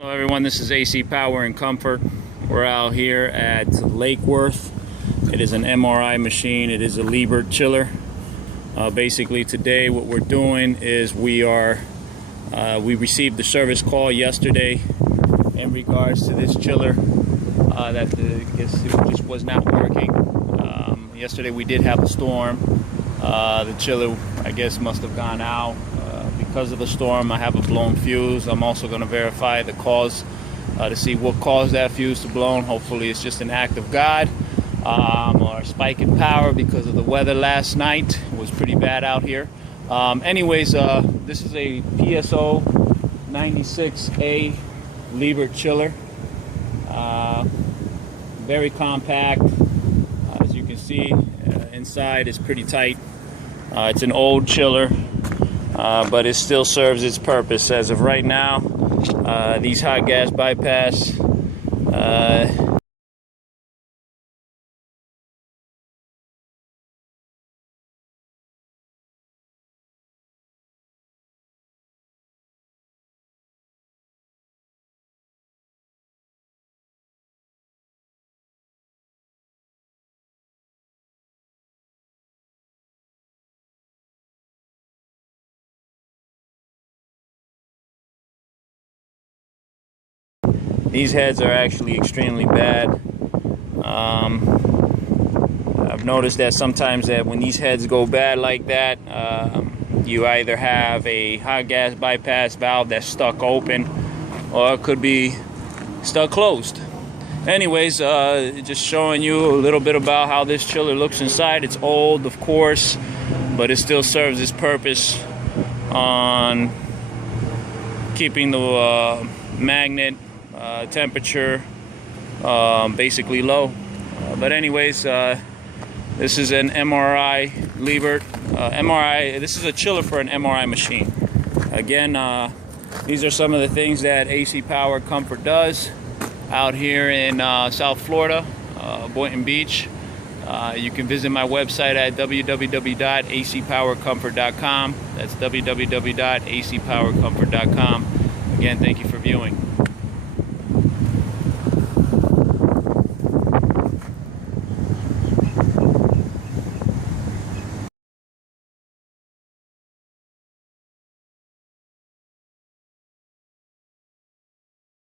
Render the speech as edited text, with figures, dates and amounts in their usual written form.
Hello everyone, this is AC Power and Comfort. We're out here at Lake Worth. It is an MRI machine. It is a Liebert Chiller. Basically today what we're doing is we received the service call yesterday in regards to this chiller that it just was not working. Yesterday we did have a storm. The chiller, I guess, must have gone out. Because of the storm, I have a blown fuse. I'm also going to verify the cause to see what caused that fuse to blow. Hopefully it's just an act of God or a spike in power because of the weather last night. It was pretty bad out here. Anyways, this is a PS096A Liebert Chiller. Very compact. As you can see, inside is pretty tight. It's an old chiller. But it still serves its purpose. As of right now, these hot gas bypass these heads are actually extremely bad. I've noticed that sometimes that when these heads go bad like that, you either have a hot gas bypass valve that's stuck open, or it could be stuck closed. Anyways, just showing you a little bit about how this chiller looks inside. It's old, of course, but it still serves its purpose on keeping the magnet temperature basically low. But anyways, this is an MRI Liebert MRI. This is a chiller for an MRI machine. Again, these are some of the things that AC Power Comfort does out here in South Florida, Boynton Beach. You can visit my website at www.acpowercomfort.com. That's www.acpowercomfort.com. Again, thank you for viewing.